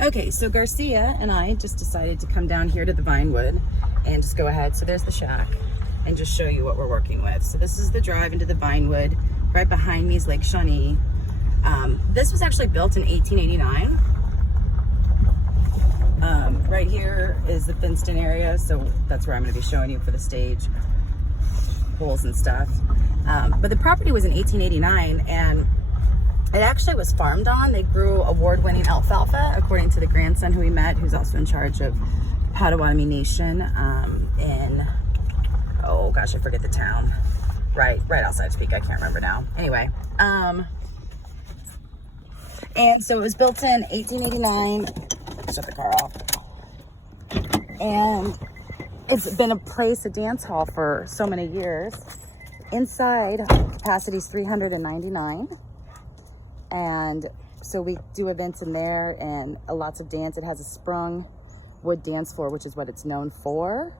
Okay, so Garcia and I just decided to come down here to the Vinewood and just go ahead. So there's the shack and just show you what we're working with. So this is the drive into the Vinewood. Right behind me is Lake Shawnee. This was actually built in 1889. Right here is the fenced-in area, so that's where I'm going to be showing you for the stage, poles and stuff. But the property was in 1889, and it actually was farmed on. They grew award-winning alfalfa, according to the grandson who we met, who's also in charge of Potawatomi Nation in, oh gosh, I forget the town. Right outside Topeka, I can't remember now. Anyway, and so it was built in 1889. Shut the car off. And it's been a place, a dance hall for so many years. Inside, capacity is 399. And so we do events in there and lots of dance. It has a sprung wood dance floor, which is what it's known for.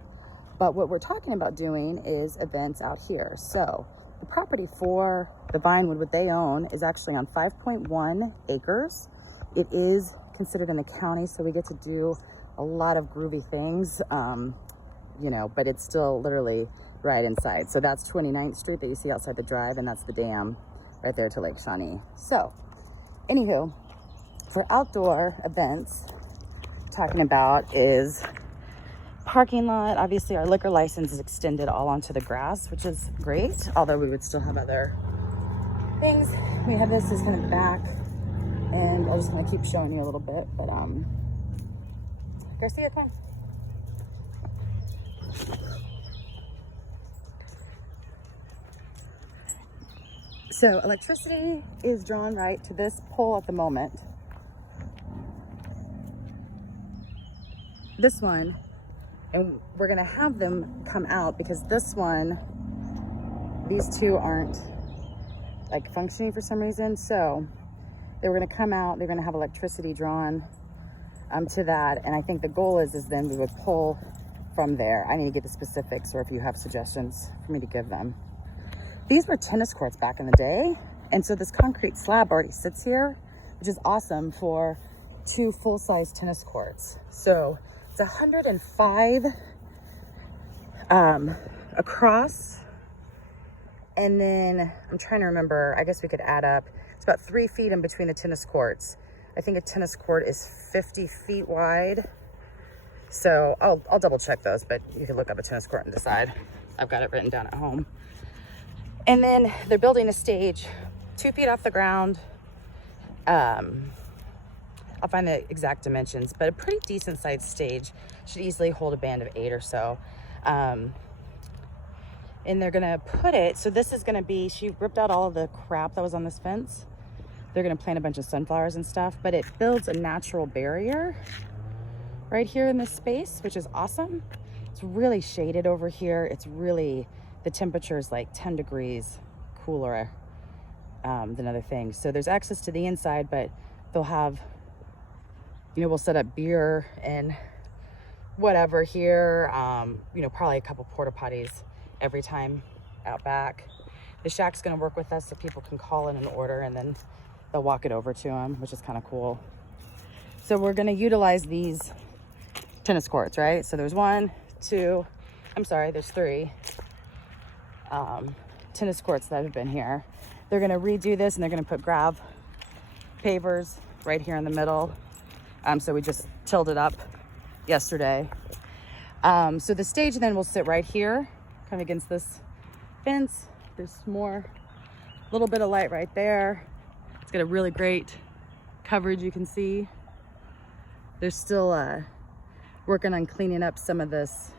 But what we're talking about doing is events out here. So the property for the Vinewood, what they own, is actually on 5.1 acres. It is considered in the county, so we get to do a lot of groovy things, you know, but it's still literally right inside. So that's 29th Street that you see outside the drive, and that's the dam right there to Lake Shawnee. So anywho, for outdoor events, talking about is parking lot. Obviously our liquor license is extended all onto the grass, which is great, although we would still have other things. We have this is kind of back, and I'll just kind of keep showing you a little bit, but Garcia, come. So electricity is drawn right to this pole at the moment. This one, and we're gonna have them come out because this one, these two aren't like functioning for some reason. So they were gonna come out, they're gonna have electricity drawn to that. And I think the goal is then we would pull from there. I need to get the specifics, or if you have suggestions for me to give them. These were tennis courts back in the day. And so this concrete slab already sits here, which is awesome for 2 full-size tennis courts. So it's 105 across. And then I'm trying to remember, I guess we could add up. It's about 3 feet in between the tennis courts. I think a tennis court is 50 feet wide. So I'll double check those, but you can look up a tennis court and decide. I've got it written down at home. And then they're building a stage 2 feet off the ground. I'll find the exact dimensions, but a pretty decent sized stage. Should easily hold a band of 8 or so. And they're gonna put it, so this is gonna be, she ripped out all of the crap that was on this fence. They're gonna plant a bunch of sunflowers and stuff, but it builds a natural barrier right here in this space, which is awesome. It's really shaded over here. It's really, the temperature is like 10 degrees cooler than other things. So there's access to the inside, but they'll have, you know, we'll set up beer and whatever here, you know, probably a couple porta potties every time out back. The shack's gonna work with us so people can call in an order and then they'll walk it over to them, which is kind of cool. So we're gonna utilize these tennis courts, right? So there's there's 3 tennis courts that have been here. They're gonna redo this and they're gonna put grav pavers right here in the middle. So we just tilled it up yesterday. So the stage then will sit right here, kind of against this fence. There's more, little bit of light right there. It's got a really great coverage, you can see. They're still working on cleaning up some of this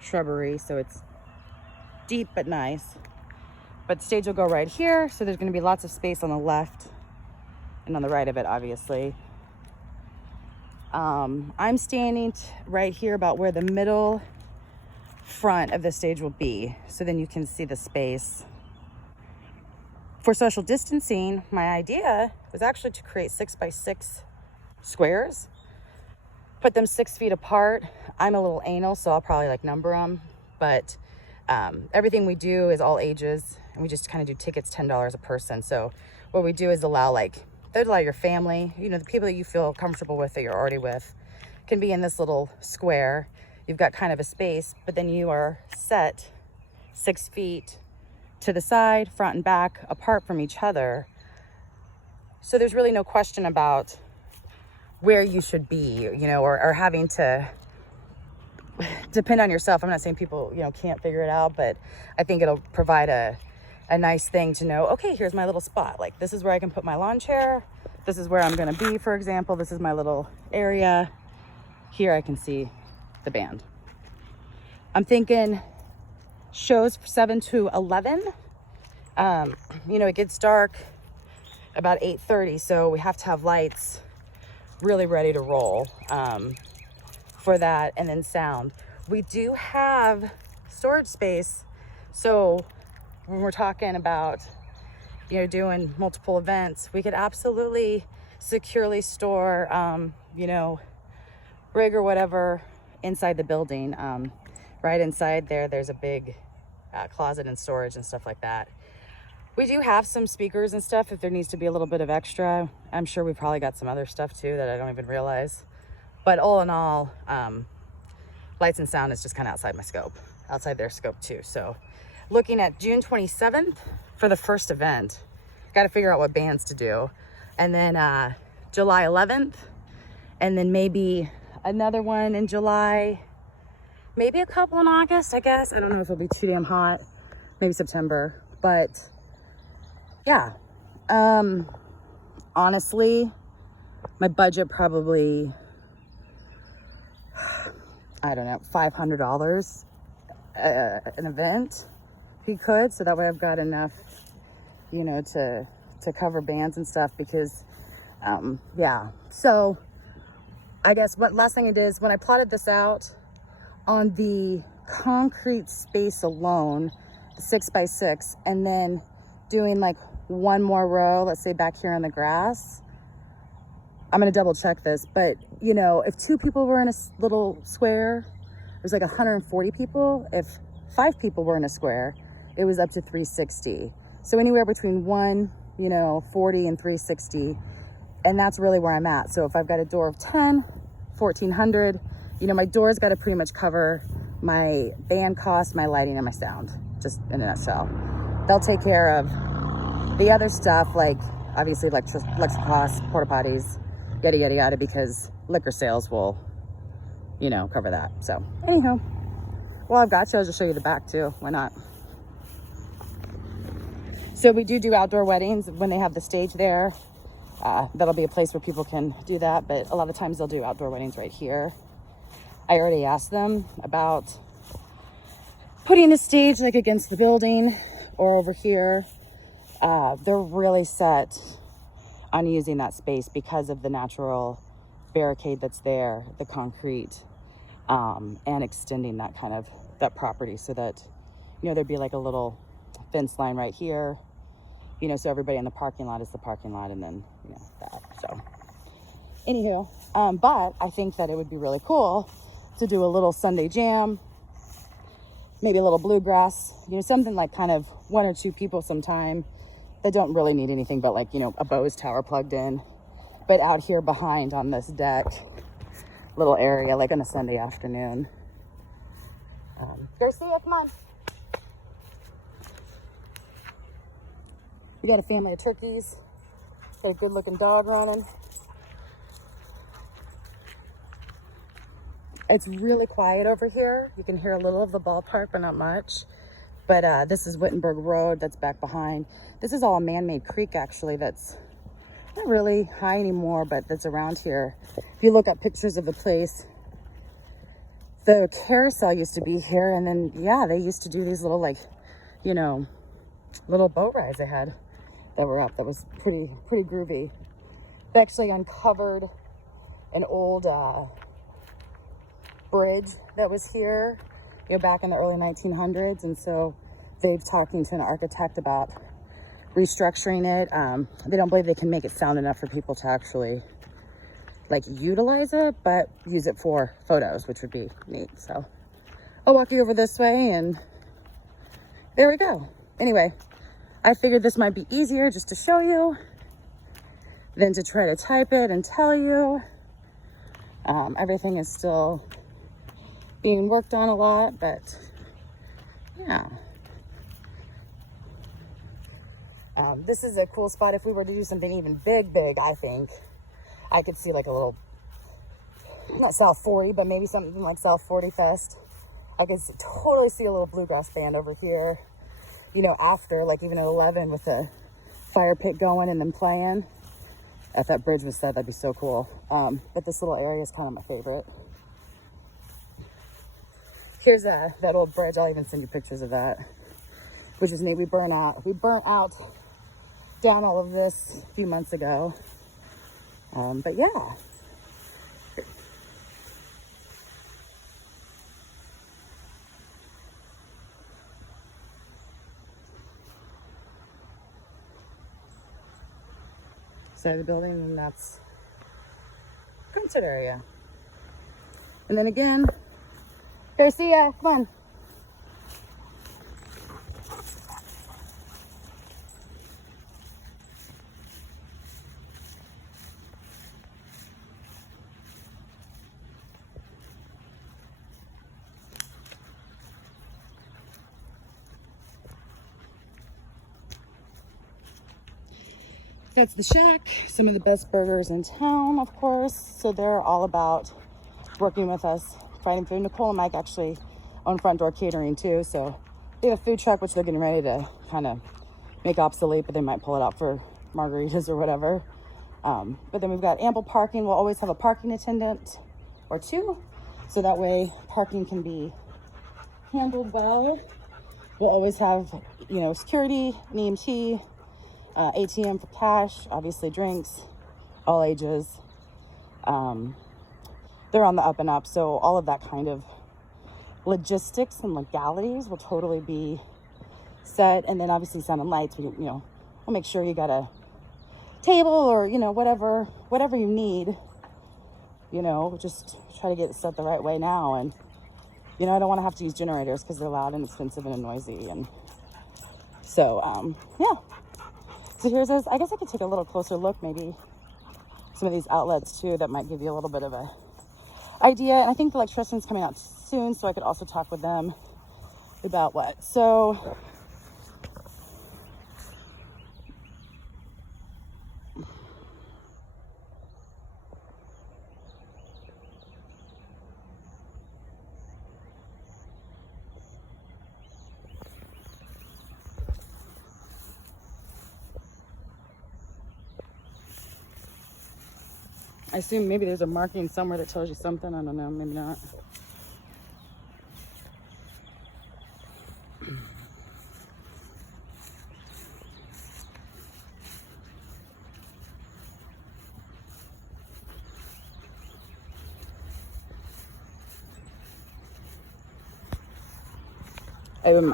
shrubbery, so it's deep but nice. But the stage will go right here, so there's gonna be lots of space on the left and on the right of it, obviously. I'm standing right here about where the middle front of the stage will be, so then you can see the space. For social distancing, my idea was actually to create 6x6 squares, put them 6 feet apart. I'm a little anal, so I'll probably like number them, but everything we do is all ages, and we just kind of do tickets $10 a person. So what we do is allow like They'd allow your family, you know, the people that you feel comfortable with, that you're already with, can be in this little square. You've got kind of a space, but then you are set 6 feet to the side, front and back, apart from each other. So there's really no question about where you should be, you know, or having to depend on yourself. I'm not saying people, you know, can't figure it out, but I think it'll provide a nice thing to know, okay, here's my little spot. Like, this is where I can put my lawn chair. This is where I'm going to be, for example. This is my little area. Here I can see the band. I'm thinking shows 7 to 11. You know, it gets dark about 8:30, so we have to have lights really ready to roll for that, and then sound. We do have storage space, so when we're talking about, you know, doing multiple events, we could absolutely securely store, you know, rig or whatever inside the building. Right inside there, there's a big closet and storage and stuff like that. We do have some speakers and stuff if there needs to be a little bit of extra. I'm sure we probably got some other stuff too that I don't even realize. But all in all, lights and sound is just kind of outside my scope, outside their scope too. So looking at June 27th for the first event. Got to figure out what bands to do. And then July 11th, and then maybe another one in July, maybe a couple in August, I guess. I don't know if it'll be too damn hot. Maybe September. But yeah, honestly, my budget probably, I don't know, $500 an event, if you could. So that way I've got enough, you know, to cover bands and stuff, because yeah. So I guess what last thing I did is, when I plotted this out on the concrete space alone, the 6x6, and then doing like one more row, let's say back here on the grass. I'm gonna double check this, but you know, if 2 people were in a little square, it was like 140 people. If 5 people were in a square, it was up to 360. So anywhere between 140 and 360, and that's really where I'm at. So if I've got a door of 10, 1,400, you know, my door's got to pretty much cover my band cost, my lighting, and my sound, just in a nutshell. They'll take care of the other stuff, like obviously electric costs, porta potties, yada yada yada, because liquor sales will, you know, cover that. So anyhow, well, I've got you. I'll just show you the back too. Why not? So we do outdoor weddings when they have the stage there. That'll be a place where people can do that, but a lot of times they'll do outdoor weddings right here. I already asked them about putting the stage like against the building or over here. They're really set on using that space because of the natural barricade that's there, the concrete, and extending that kind of that property, so that, you know, there'd be like a little fence line right here, you know, so everybody in the parking lot is the parking lot, and then, you know, that. So anywho, but I think that it would be really cool to do a little Sunday jam, maybe a little bluegrass, you know, something like kind of 1 or 2 people sometime that don't really need anything but, like, you know, a Bose tower plugged in, but out here behind on this deck little area, like on a Sunday afternoon. Garcia, come on. We got a family of turkeys. Got a good looking dog running. It's really quiet over here. You can hear a little of the ballpark, but not much. But this is Wittenberg Road that's back behind. This is all a man-made creek, actually, that's not really high anymore, but that's around here. If you look at pictures of the place, the carousel used to be here, and then, yeah, they used to do these little, like, you know, little boat rides they had that were up. That was pretty groovy. They actually uncovered an old bridge that was here, you know, back in the early 1900s, and so they've talking to an architect about restructuring it. They don't believe they can make it sound enough for people to actually, like, utilize it, but use it for photos, which would be neat. So I'll walk you over this way, and there we go. Anyway, I figured this might be easier just to show you than to try to type it and tell you. Everything is still being worked on a lot, but yeah. This is a cool spot. If we were to do something even big, I think I could see like a little, not South 40, but maybe something like South 40 Fest. I could totally see a little bluegrass band over here, you know, after, like even at 11 with the fire pit going and then playing. If that bridge was set, that'd be so cool. But this little area is kind of my favorite. Here's that old bridge. I'll even send you pictures of that, which is neat. We burnt out down all of this a few months ago. But yeah. Side of the building, and that's concert area. And then again, Garcia, come on. That's the Shack, some of the best burgers in town, of course. So they're all about working with us, finding food. Nicole and Mike actually own Front Door Catering too. So they have a food truck, which they're getting ready to kind of make obsolete, but they might pull it out for margaritas or whatever. But then we've got ample parking. We'll always have a parking attendant or two. So that way parking can be handled well. We'll always have, you know, security, an EMT, ATM for cash, obviously drinks, all ages. They're on the up and up, so all of that kind of logistics and legalities will totally be set. And then obviously sound and lights, we'll make sure you got a table or, you know, whatever you need, you know, just try to get it set the right way now. And, you know, I don't want to have to use generators because they're loud and expensive and noisy. And so, yeah. So here's this. I guess I could take a little closer look, maybe some of these outlets too, that might give you a little bit of a idea. And I think the electrician's coming out soon, so I could also talk with them about what. So I assume maybe there's a marking somewhere that tells you something. I don't know, maybe not.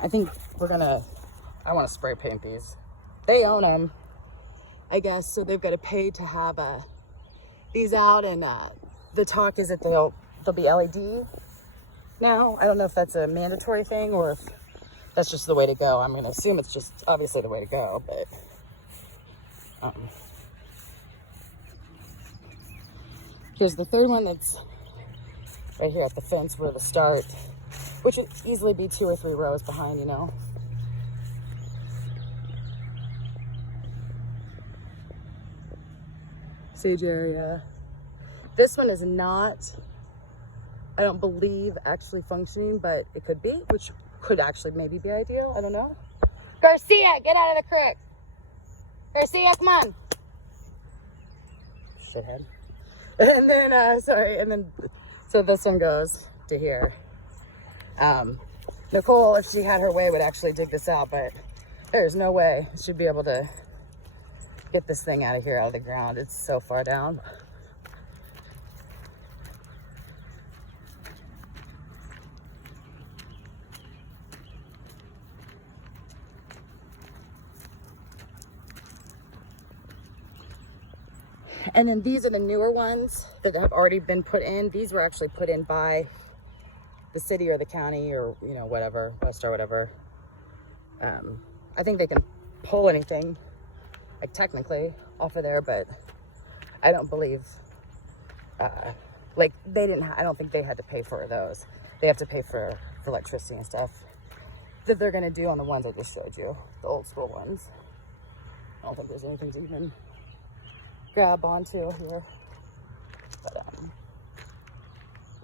I think I want to spray paint these. They own them, I guess, so they've got to pay to have these out, and the talk is that they'll be LED now. I don't know if that's a mandatory thing or if that's just the way to go. I'm going to assume it's just obviously the way to go, but here's the third one that's right here at the fence where the start, which would easily be 2 or 3 rows behind, you know. Sage area. This one is not, I don't believe, actually functioning, but it could be, which could actually maybe be ideal. I don't know. Garcia, get out of the creek. Garcia, come on. Shithead. And then, so this one goes to here. Nicole, if she had her way, would actually dig this out, but there's no way she'd be able to get this thing out of here, out of the ground. It's so far down. And then these are the newer ones that have already been put in. These were actually put in by the city or the county or, you know, whatever, West or whatever. I think they can pull anything, like technically, off of there, but I don't believe, like they didn't, I don't think they had to pay for those. They have to pay for electricity and stuff that they're gonna do on the ones I just showed you, the old school ones. I don't think there's anything to even grab onto here. But,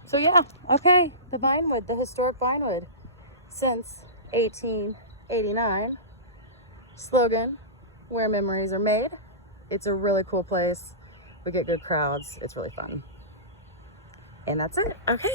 so yeah, okay, the Vinewood, the historic Vinewood since 1889. Slogan, where memories are made. It's a really cool place. We get good crowds. It's really fun. And that's it. Okay.